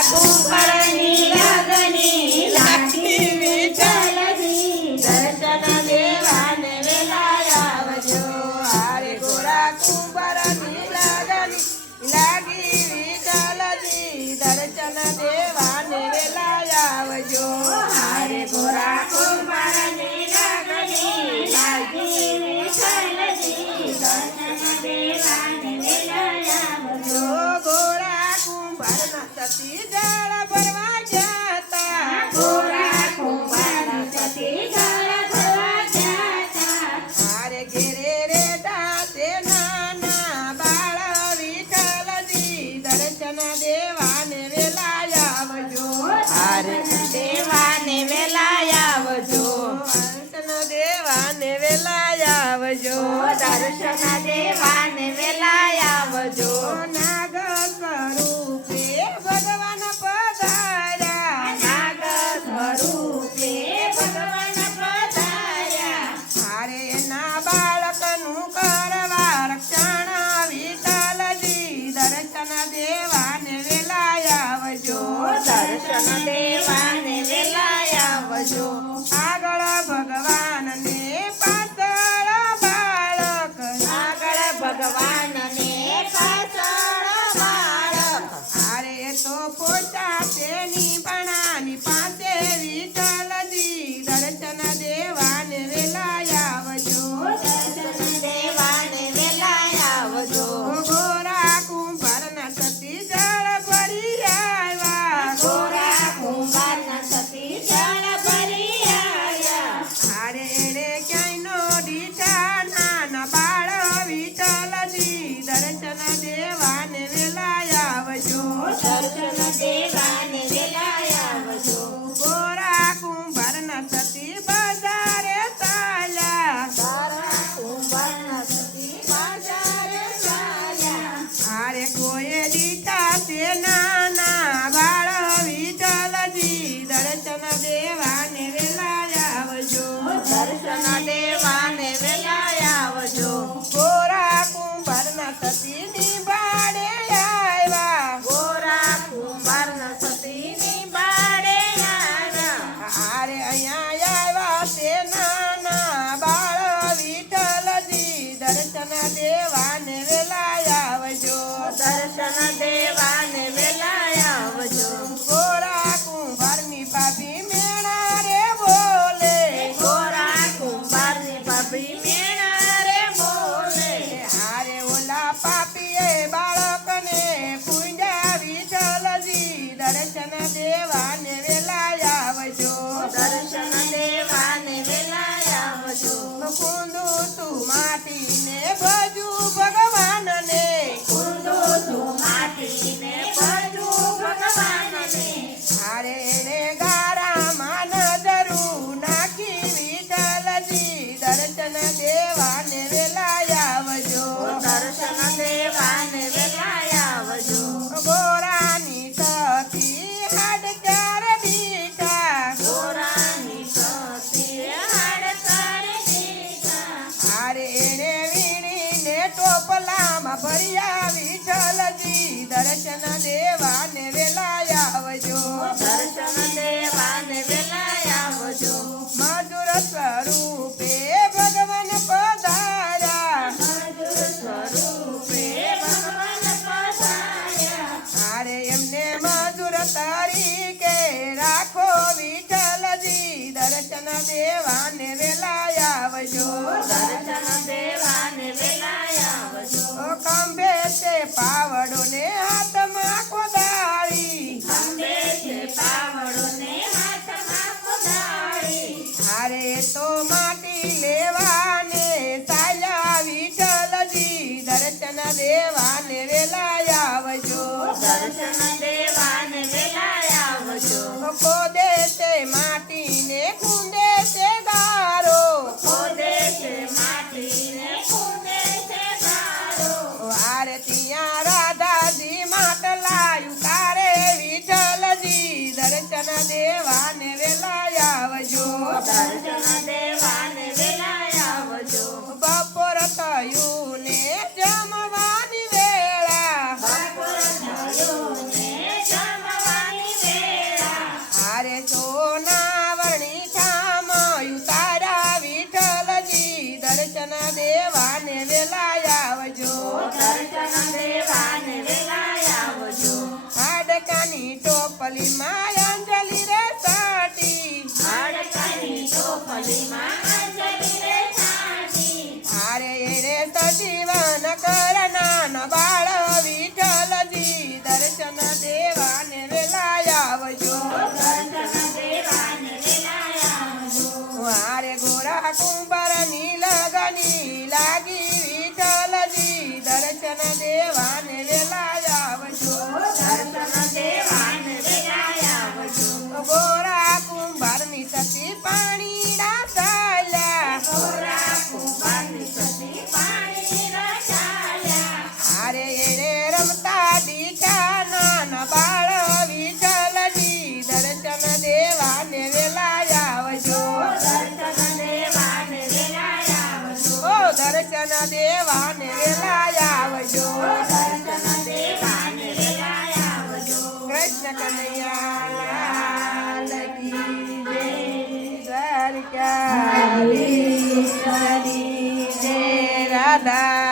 કુંભારની લગની લાગી વિઠ્ઠલજી દર્શન દેવાને વેલા આવજો હારે ગોરા કુંભારની લગની લાગી વિઠ્ઠલજી દર્શન દેવાને વેલા આવજો હારે ગોરા કુંભારની લગની લાગી વિઠ્ઠલજી દર્શન દેવાને વેલા આવજો ગોરા કુંભારના સતી જળ ભરવા જતા ગોરા કુંભારના સતી જળ ભરવા જતા હારે ઘેરે રે દાસે નાના બાળ વિઠ્ઠલજી દર્શન દેવાને વેલા આવજો હારે દેવાને વેલા આવજો દર્શન દેવાને વેલા આવજો દર્શન દેવાને વેલા આવજો નાગ સ્વરૂપે ભગવાન પધાર્યા નાગ સ્વરૂપે ભગવાન પધાર્યા હારે એના બાળકનું કરવા રક્ષણ વિઠ્ઠલજી દર્શન દેવાને વેલા આવજો દર્શન દેવાને વેલા આવજો આગળ ભગવાનને પાછળ બાળક આગળ ભગવાનને પાછળ બાળક હારે તો પોતા તેની પણાની પાસે વિઠ્ઠલજી દર્શન દેવાને વેલા આવજો દર્શન દેવાને વેલા આવજો ગોરા કુંભારના સતી જળ ભરી આવ્યા ગોરા કુંભારના સતી જળ ભરી આવ્યા હારે એને ક્યાંય નો દીઠા નાના બાળ વિઠ્ઠલજી દર્શન દેવાને વેલા આવજો દર્શન દેવાને વેલા આવજો ગોરા કુંભારના સતી બજારે ચાલ્યા ગોરા કુંભારના સતી બજારે ચાલ્યા હારે કોઈ દીઠા તે નાના બાળ વિઠ્ઠલજી દર્શન દેવાને વેલા આવજો દર્શન દેવાને વેલા આવજો ગોરા કુંભારના સતી નિભાડે આવ્યા ગોરા કુંભારના સતી નિભાડે આવ્યા હારે અહીંયા આવ્યા તે નાના બાળ વિઠ્ઠલજી દર્શન દેવાને વેલા આવજો દર્શન દેવાને વેલા આવજો ગોરા કુંભારની પાપી મેણા રે બોલે ગોરા કુંભારની પાપી મેણા રે બોલે હારે ઓલા પાપીએ બાળકને પૂંજા વિઠ્ઠલજી દર્શન દેવાને વેલા આવજો દર્શન દેવાને વેલા આવજો કુંદુ તું માટીને ભજુ ભગવાનને કુંદુ તું માટીને ભજુ ભગવાનને હારે એને ગારામાં નજરું નાખી વિઠ્ઠલજી દર્શન દેવાને વેલા આવજો દર્શન દેવાને વેલા આવજો ગોરાની સતી હાડકાર દીઠા ગોરાની સતી હાડકાર દીઠા હારે એને વીણીને ટોપલામાં ભર્યા વિઠ્ઠલજી દર્શન દેવાને વેલા આવજો દર્શન દેવાને વેલા આવજો મધુર સ્વરૂપે ભગવાન પધાર્યા મધુર સ્વરૂપે ભગવાન પધાર્યા હારે એમને મધુર તરીકે રાખો વિઠ્ઠલજી દર્શન દેવાને વેલા આવજો દર્શન દેવાને વેલા આવજો ખંભે તે પાવડો ને હાથમાં કોદાળી ખંભે તે પાવડો ને હાથમાં કોદાળી હારે તો માટી લેવાને ચાલ્યા વિઠ્ઠલજી દર્શન દેવાને વેલા આવજો દર્શન દેવાને વેલા આવજો ખોદે તે માટીને કુંદે તે ગારો ખોદે તે માટીને કુંદે તે ગારો હારે ત્યાં રાધાજી માટલા ઉતારે વિઠ્ઠલજી દર્શન દેવાને વેલા આવજો દર્શન દેવાને વેલા આવજો બપોર થયું ને જમવાની વેળા બપોર થયું ને જમવાની હાડકાની ટોપલીમાં અંજલિ રે સાટી હાડકાની ટોપલીમાં અંજલિ રે સાટી અરે રે સજીવન કરનાના બાળ વિઠ્ઠલજી દર્શન દેવાને વેલા આવજો દર્શન દેવાને વેલા આવજો મારે ગોરા કુંભાર ની લગની લાગી વિઠ્ઠલજી દર્શન દેવાને વેલા આવજો દર્શન દેવાને વેલા આવજો ગોરા કુંભાર ની સતી પાણી ડાસલ્યા ગોરા કુંભારની સતી પાણી રચાયા અરે રે રમતા દીઠા નાના બાળ વિઠ્ઠલજી દર્શન દેવાને વેલા આવજો દર્શન દેવાને વેલા આવજો ઓ દર્શન દેવાને વેલા આવજો દર્શન દેવાને વેલા આવજો કૃષ્ણ કનૈયા લાલ કી જય દ્વારકા હરી હરી જય રાધા